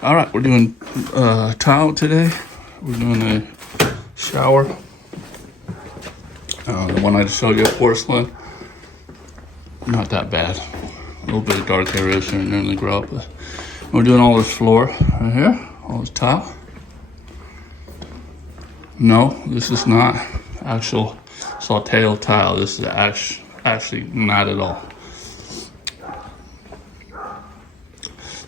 All right, we're doing tile today. We're doing a shower. The one I just showed you, porcelain, not that bad. A little bit of dark areas here and there in the grout, but we're doing all this floor right here, all this tile. No, this is not actual Salteo tile. This is actually not at all.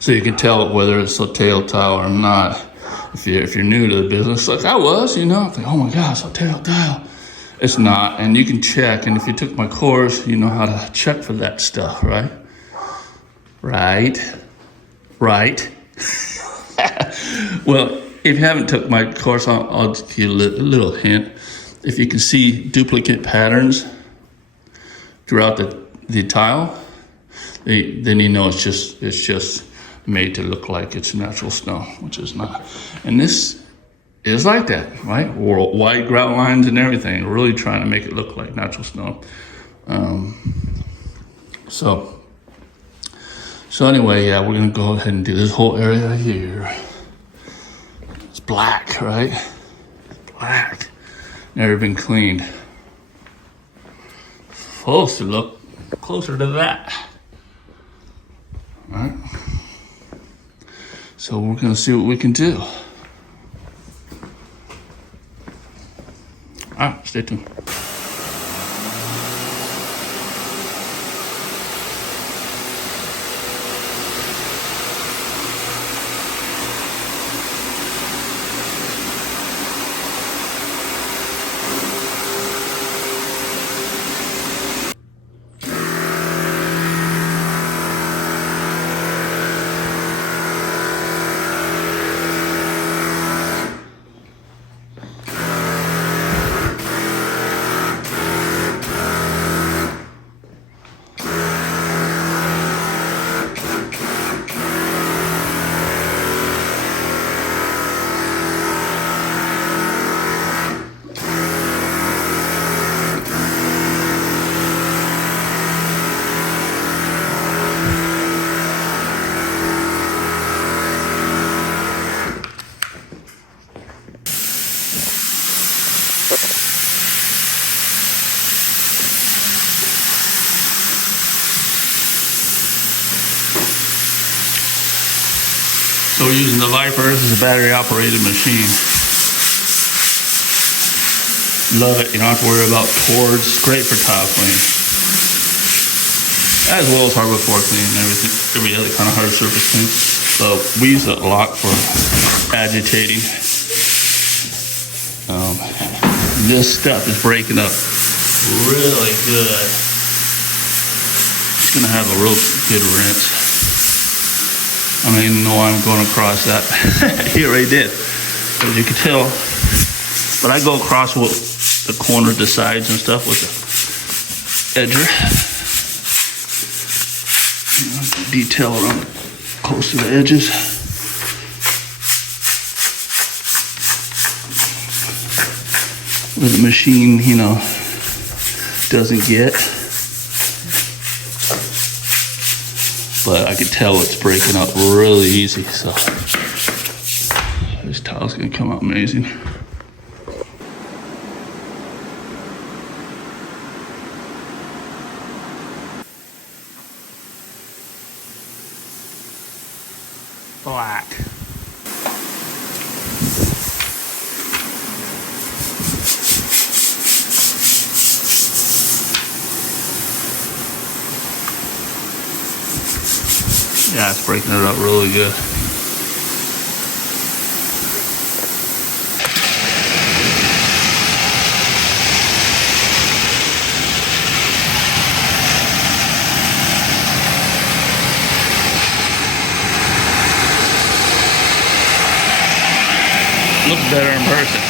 So you can tell whether it's Salteo tile or not. If you're new to the business, like I was, like, oh my God, Salteo tile. It's not, and you can check. And if you took my course, you know how to check for that stuff, right? Right. Well, if you haven't took my course, I'll just give you a little hint. If you can see duplicate patterns throughout the tile, then you know it's just made to look like it's natural snow, which is not. And this is like that, right? Or wide grout lines and everything, really trying to make it look like natural snow. So anyway, yeah, we're gonna go ahead and do this whole area here. It's black, right? Black. Never been cleaned. Supposed to look closer to that. All right. So we're gonna see what we can do. All right, stay tuned. So we're using the Viper. This is a battery-operated machine. Love it. You don't have to worry about cords. It's great for tile cleaning, as well as hardwood floor cleaning and every other kind of hard surface clean. So we use it a lot for agitating. This stuff is breaking up really good. It's gonna have a real good rinse. I don't even know why I'm going across that. He already did, as you can tell. But I go across with the corner, the sides and stuff with the edger. Detail around close to the edges. Where the machine, doesn't get. But I can tell it's breaking up really easy, so this tile's gonna come out amazing. Black. Yeah, it's breaking it up really good. Looks better in person.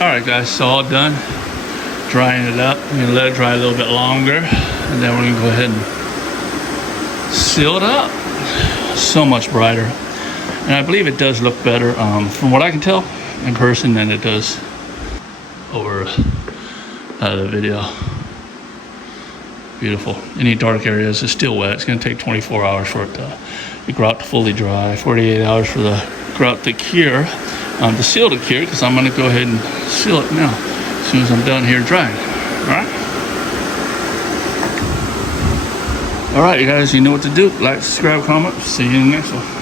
Alright guys, so all done. Drying it up. I'm gonna let it dry a little bit longer, and then we're gonna go ahead and seal it up. So much brighter. And I believe it does look better from what I can tell in person than it does over the video. Beautiful. Any dark areas is still wet. It's going to take 24 hours for it the grout to fully dry, 48 hours for the grout to cure, the seal to cure, because I'm going to go ahead and seal it now as soon as I'm done here drying. All right, you guys, you know what to do. Like, subscribe, comment. See you in the next one.